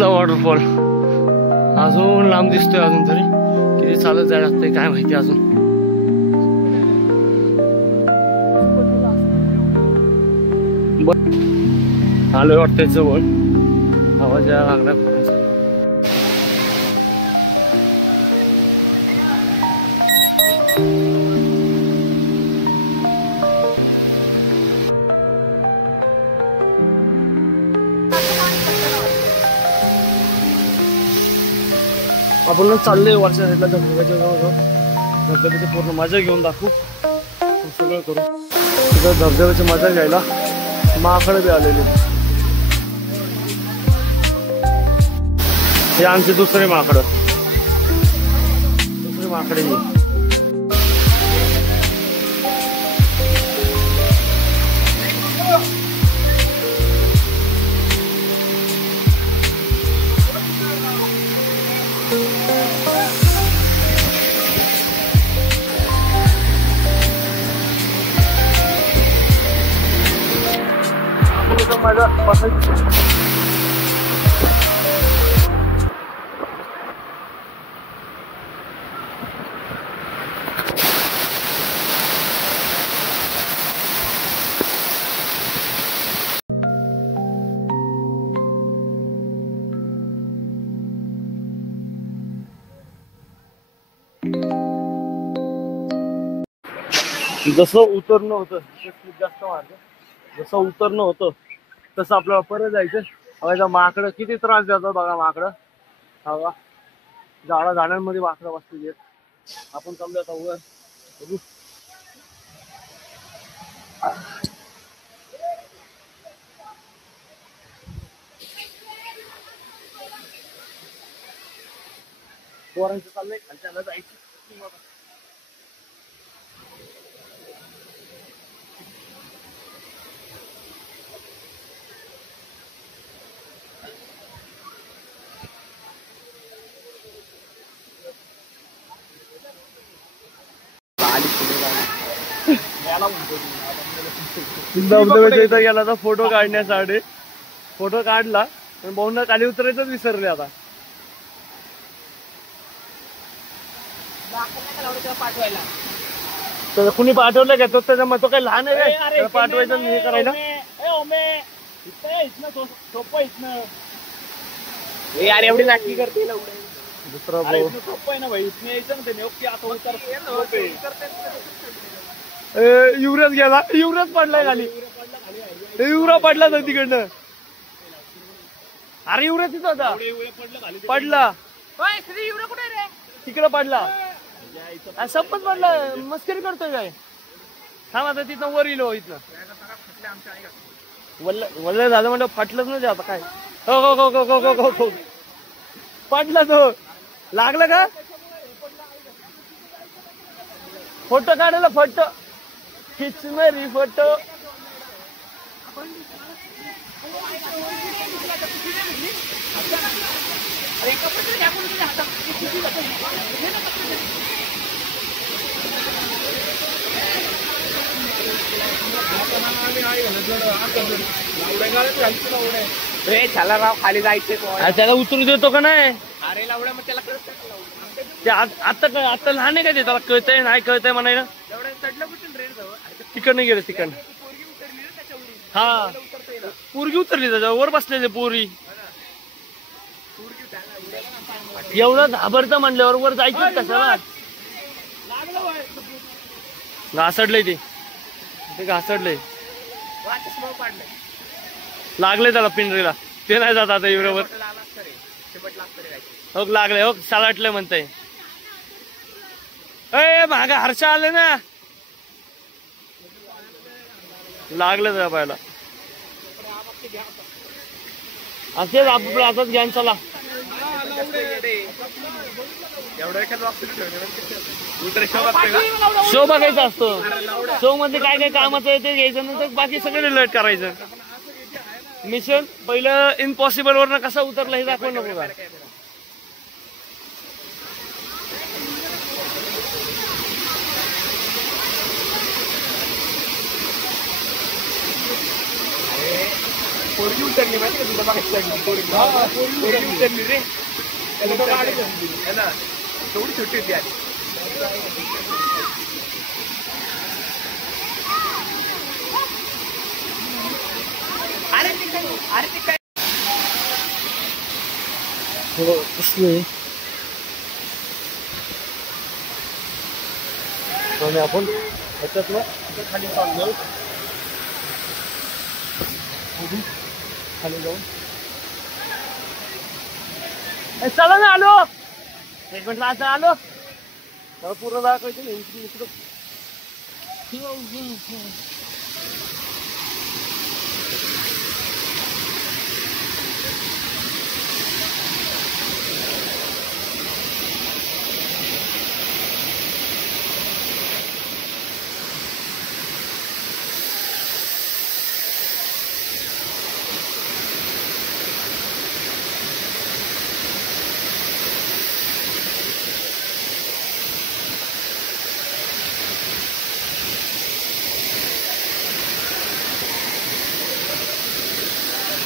कसला वॉटरफॉल अजून लांब दिसतोय, अजून तरी किती चालत जायला लागतंय काय माहिती अजून. आलोय वाटतंय जवळ, आवाज यायला लागला. आपण चाललोय वरच्या साईडला धबधब्याच्या जवळ, धबधब्याची पूर्ण मजा घेऊन दाखवू, सगळं करू. तिथं धबधब्याची मजा घ्यायला माकडे बी आलेले. हे आमचे दुसरे माकडे मजा बसायची. जसं उतरणं होतं जास्त मार्ग, जसं उतरणं होतं तसं आपल्याला परत जायचं. बघा माकडं किती त्रास देतात बघा, माकडं बघा झाडांमध्ये माकडं बसलेली आहेत. आपण चाललो आता वर बघू. पोरांचं चाललंय खालच्याला जायचं. धबधब्याच्या इथं गेला तर फोटो काढण्यासाठी फोटो काढला, पण भाऊंना खाली उतरायचंच विसरले. आता तर कुणी पाठवलं का तो त्याच्या मग तो काही लहान आहे पाठवायचं हे करायला. यार एवढी नाटकी करते दुसरा भाऊ सोपं आहे ना भाई, इथनं यायचं ना ते आता युवराज गेला, युवराज पडलाय खाली, युवराज पडला तर तिकडनं. अरे युवराज तिथं होता, पडला तिकडं पडला, संपत पडला. मस्करी करतोय काय? थांब आता तिथं वर येलो, इथनं वल्ल झालं म्हणलं फाटलंच नाही आता काय. हो हो हो हो हो हो हो पडला तो. लागलं का? फोटो काढायला फोटो खिच मेरी फोटो. चला राव खाली जायचे, त्याला उतरू देतो का नाही? अरे लावड्या मग त्याला आता लहान आहे का ते, त्याला कळतंय नाही कळतंय म्हणायला. तिकडनं गेलं तिकडनं. हा पोरगी उतरली त्याच्यावर, वर बसलेले पोरी. एवढं घाबरतं म्हणल्यावर वर जायचं कशाला? घासडलंय ते घासडलंय, लागले त्याला पिंजरीला. ते नाही जात आता एवढ्यावर. हो लागले, हो सालाटले म्हणताय. ए मागे हर्षा आले ना, लागलं त्या पाहायला. असेच आपलं आताच घ्यान. चला शो बघायचा असतो. शो मध्ये काय काय कामाचं आहे ते घ्यायचं, नंतर बाकी सगळे रिलेट करायचं. मिशन पहिलं इम्पॉसिबल वरनं कसा उतरला हे दाखवू नको का? पोरगी उतरली माहिती का तुला मागे पोरगी उतरली रे त्याला तो गाडी है ना थोडी छोटी होती आधी अरे ते काय हो कसले आणि आपण ह्याच्यातलं खाली चाललो खाली जाऊन चला ना आलो एक मिनिट असं आलो पूर्ण दाखवायचं ना इकडं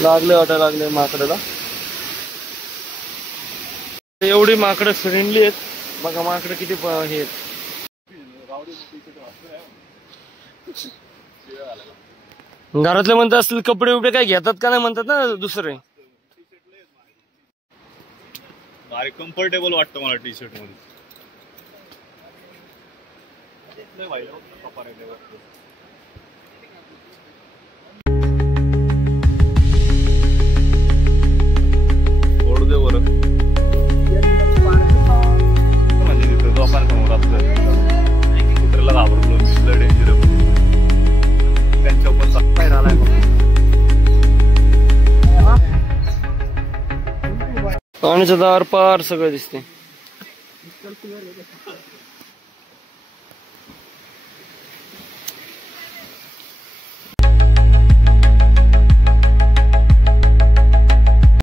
लागले वाटायला लागले माकडाला एवढी माकडं फ्रेंडली आहेत बघा माकडं किती हे आहेत घरातले म्हणतात असतील कपडे बिपडे काय घेतात का नाही म्हणतात ना दुसरे अरे कम्फर्टेबल वाटतं मला टी शर्ट मध्ये म्हणजे तिथं लोकांसमोर असतं कुत्र्याला घाबरलो दिसलं डेंजर त्यांच्या पण काय राहिलाय पाण्याच्या दार पार सगळं दिसते